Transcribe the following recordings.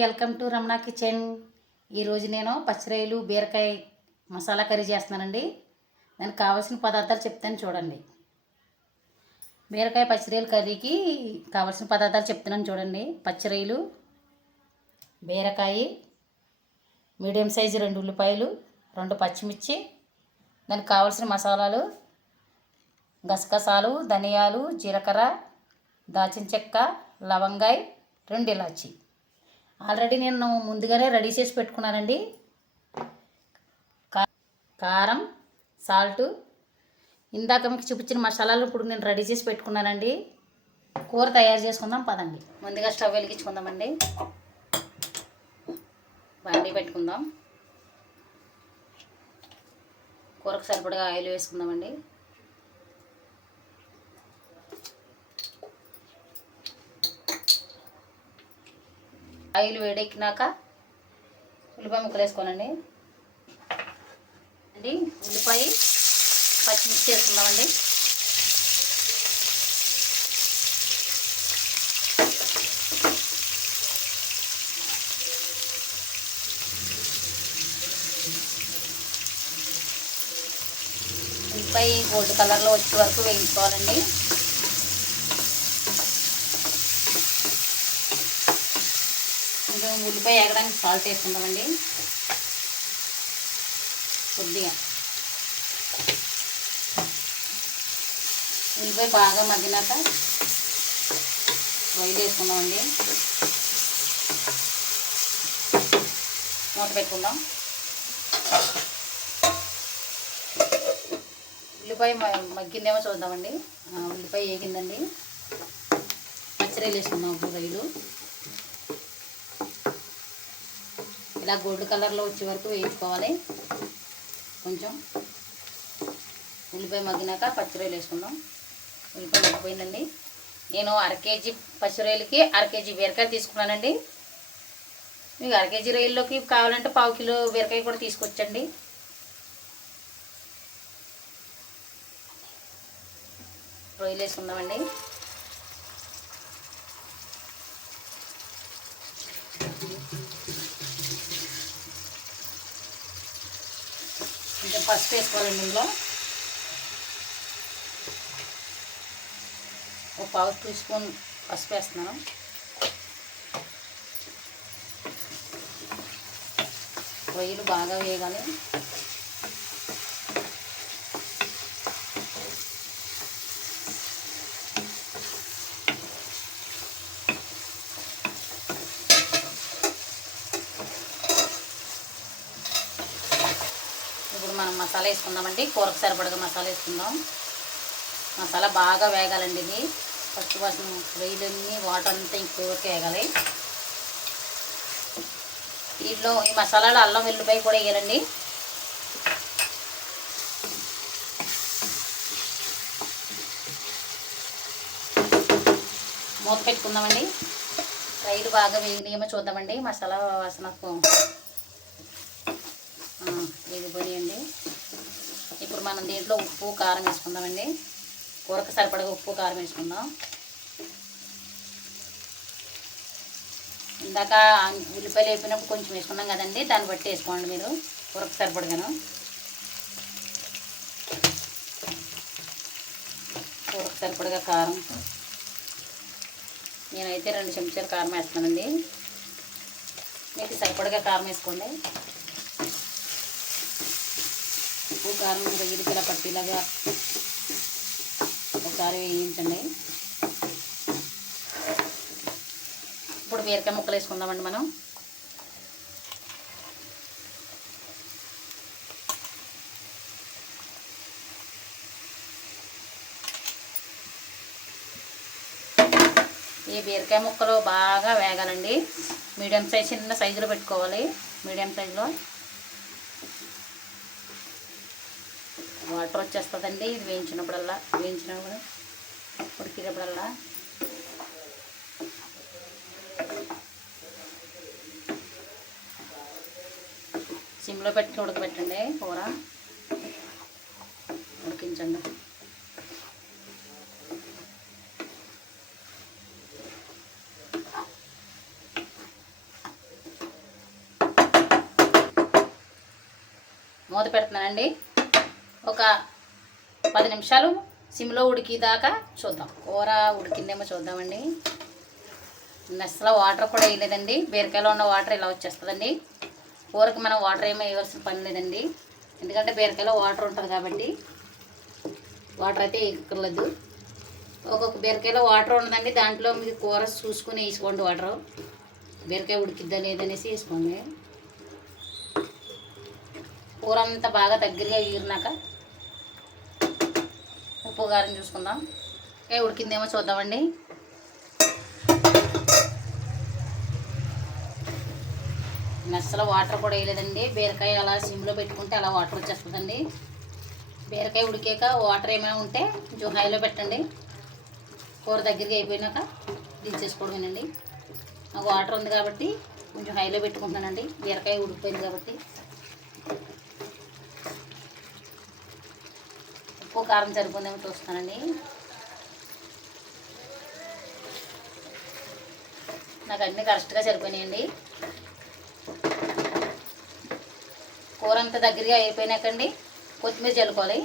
Welcome to Ramana kitchen. ఈరోజు నేను పచ్చిరొయ్యలు బీరకాయ మసాలా కర్రీ చేస్తున్నానండి. దానికి కావాల్సిన పదార్థాలు చెప్తాను చూడండి. బీరకాయ పచ్చిరొయ్యల కర్రీకి కావాల్సిన పదార్థాలు చెప్తున్నాను చూడండి. పచ్చిరొయ్యలు, బీరకాయ, మీడియం సైజు 2 ఉల్లిపాయలు, 2 పచ్చిమిర్చి, దానికి కావాల్సిన మసాలాలు గసగసాలు, ధనియాలు, జీలకర్ర, దాల్చిన చెక్క, లవంగాయ, 2 ఇలాచి. ఆల్రెడీ నేను ముందుగానే రెడీ చేసి పెట్టుకున్నానండి. కారం, సాల్ట్, ఇందాక మీకు చూపించిన మసాలాలు ఇప్పుడు నేను రెడీ చేసి పెట్టుకున్నానండి. కూర తయారు చేసుకుందాం పదండి. ముందుగా స్టవ్ వెలిగించుకుందామండి. బాండీ పెట్టుకుందాం. కూరకు సరిపడగా ఆయిల్ వేసుకుందామండి. ఆయిల్ వేడెక్కినాక ఉల్లిపాయ ముక్కలు వేసుకోనండి. ఉల్లిపాయ పచ్చిమిర్చి వేసుకుందామండి. ఉల్లిపాయ గోల్డ్ కలర్లో వచ్చే వరకు వేయించుకోవాలండి. ఉల్లిపాయ ఎగడానికి సాల్ట్ వేసుకుందామండి కొద్దిగా. ఉల్లిపాయ బాగా మగ్గినాక రొయ్యలు వేసుకుందామండి. మూత పెట్టుకుందాం. ఉల్లిపాయ మగ్గిందేమో చూద్దామండి. ఉల్లిపాయ వేగిందండి. పచ్చిరొయ్యలు వేసుకుందాం. రొయ్యలు ఇలా గోల్డ్ కలర్లో వచ్చే వరకు వేయించుకోవాలి. కొంచెం ఉల్లిపాయ మగ్గినాక పచ్చిరొయ్యలు వేసుకుందాం. ఉల్లిపాయ మగ్గిపోయిందండి. నేను 1/2 కేజీ పచ్చిరొయ్యలకి 1/2 కేజీ బీరకాయ తీసుకున్నానండి. మీకు 1/2 కేజీ రొయ్యల్లోకి కావాలంటే 1/2 కిలో బీరకాయ కూడా తీసుకొచ్చండి. రొయ్యలు వేసుకుందామండి. కొంచెం పసుపు వేసుకోవాలండి. ఇందులో ఒక 1/2 టీ స్పూన్ పసుపు వేస్తున్నాను. రొయ్యలు బాగా వేగాలి. ఇప్పుడు మనం మసాలా వేసుకుందామండి. కూరకు సరిపడగా మసాలా వేసుకుందాం. మసాలా బాగా వేగాలండి. ఇది పచ్చి వాసన రొయ్యలన్నీ వాటర్ అంతా ఇంకొకరికి వేగాలి. దీంట్లో ఈ మసాలాలో అల్లం వెల్లుల్లిపాయ కూడా వేయాలండి. మూత పెట్టుకుందామండి. రొయ్యలు బాగా వేగినాయేమో చూద్దామండి. మసాలా వాసనకు వేగిపోయాయండి. ఇప్పుడు మనం దీంట్లో ఉప్పు కారం వేసుకుందామండి. కూరకు సరిపడగా ఉప్పు కారం వేసుకుందాం. ఇందాక ఉల్లిపాయలు వేపినప్పుడు కొంచెం వేసుకున్నాం కదండి, దాన్ని బట్టి వేసుకోండి మీరు కూరకు సరిపడగాను. కూరకు సరిపడగా కారం నేనైతే 2 చెంచాలు కారం వేస్తున్నానండి. మీకు సరిపడగా కారం వేసుకోండి. ఉప్పు కారం రొయ్యలకి ఇలా పట్టిలాగా ఒకసారి వేయించండి. ఇప్పుడు బీరకాయ ముక్కలు వేసుకుందామండి. మనం ఈ బీరకాయ ముక్కలు బాగా వేగాలండి. మీడియం సైజ్ చిన్న సైజులో పెట్టుకోవాలి. మీడియం సైజులో వాటర్ వచ్చేస్తుందండి. ఇది వేయించినప్పుడు ఉడికినప్పుడల్లా సిమ్లో పెట్టి ఉడకబెట్టండి. కూర ఉడికించండి. పెడుతున్నానండి. ఒక 10 నిమిషాలు సిమ్లో ఉడికిదాకా చూద్దాం. కూర ఉడికిందేమో చూద్దామండి. అసలు వాటర్ కూడా వేయలేదండి. బీరకాయలో ఉన్న వాటర్ ఇలా వచ్చేస్తుందండి. కూరకి మనం వాటర్ ఏమీ వేయవలసిన పని లేదండి, ఎందుకంటే బీరకాయలో వాటర్ ఉంటుంది కాబట్టి వాటర్ అయితే వేయక్కర్లేదు. ఒక్కొక్క బీరకాయలో వాటర్ ఉండదండి, దాంట్లో మీరు కూర చూసుకుని వేసుకోండి. వాటర్ బీరకాయ ఉడికిద్దా లేదనేసి వేసుకోండి. కూర అంతా బాగా దగ్గరగా ఎగిరినాక ఉప్పు కారం చూసుకుందాం. ఉడికిందేమో చూద్దామండి. అసలు వాటర్ కూడా వేయలేదండి. బీరకాయ అలా సిమ్లో పెట్టుకుంటే అలా వాటర్ వచ్చేస్తుందండి. బీరకాయ ఉడికాక వాటర్ ఏమైనా ఉంటే కొంచెం హైలో పెట్టండి. కూర దగ్గరికి అయిపోయినాక దించేసుకోవడమేనండి. నాకు వాటర్ ఉంది కాబట్టి కొంచెం హైలో పెట్టుకుంటున్నానండి. బీరకాయ ఉడికిపోయింది కాబట్టి. ఉప్పు కారం సరిపోయిందేమో చూస్తానండి. నాకు అన్నీ కరెక్ట్గా సరిపోయినాయండి. కూర అంతా దగ్గరగా అయిపోయినాకండి కొత్తిమీర చల్లుకోవాలి.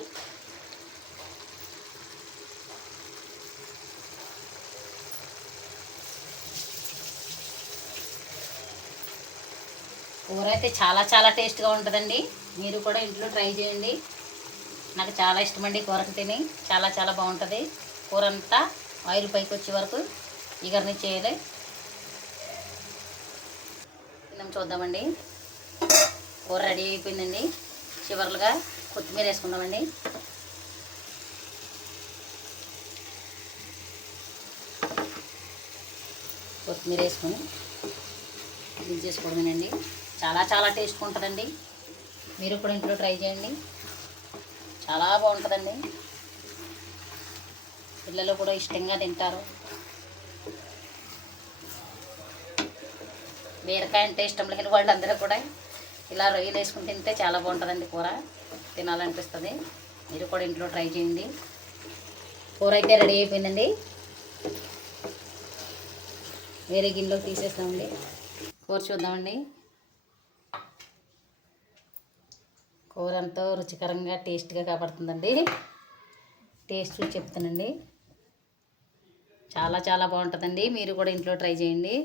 కూర అయితే చాలా చాలా టేస్ట్గా ఉంటుందండి. మీరు కూడా ఇంట్లో ట్రై చేయండి. నాకు చాలా ఇష్టమండి కూరకి తిని. చాలా చాలా బాగుంటుంది. కూర అంతా ఆయిల్ పైకి వచ్చే వరకు ఇగర్ని చేయాలి. చూద్దామండి. కూర రెడీ అయిపోయిందండి. చివర్లుగా కొత్తిమీర వేసుకుందామండి. కొత్తిమీర వేసుకొని దించేసుకోవడమేనండి. చాలా చాలా టేస్ట్గా ఉంటుందండి. మీరు కూడా ఇంట్లో ట్రై చేయండి. చాలా బాగుంటుందండి. పిల్లలు కూడా ఇష్టంగా తింటారు. బీరకాయ అంటే ఇష్టం లేని వాళ్ళందరూ కూడా ఇలా రొయ్యలు వేసుకుని తింటే చాలా బాగుంటుందండి. కూర తినాలనిపిస్తుంది. మీరు కూడా ఇంట్లో ట్రై చేయండి. కూర అయితే రెడీ అయిపోయిందండి. వేరే గిన్నెలోకి తీసేస్తామండి. కూర చూద్దామండి. కూర ఎంతో రుచికరంగా టేస్ట్గా కాబడుతుందండి. టేస్ట్ చెప్తానండి. చాలా చాలా బాగుంటుందండి. మీరు కూడా ఇంట్లో ట్రై చేయండి.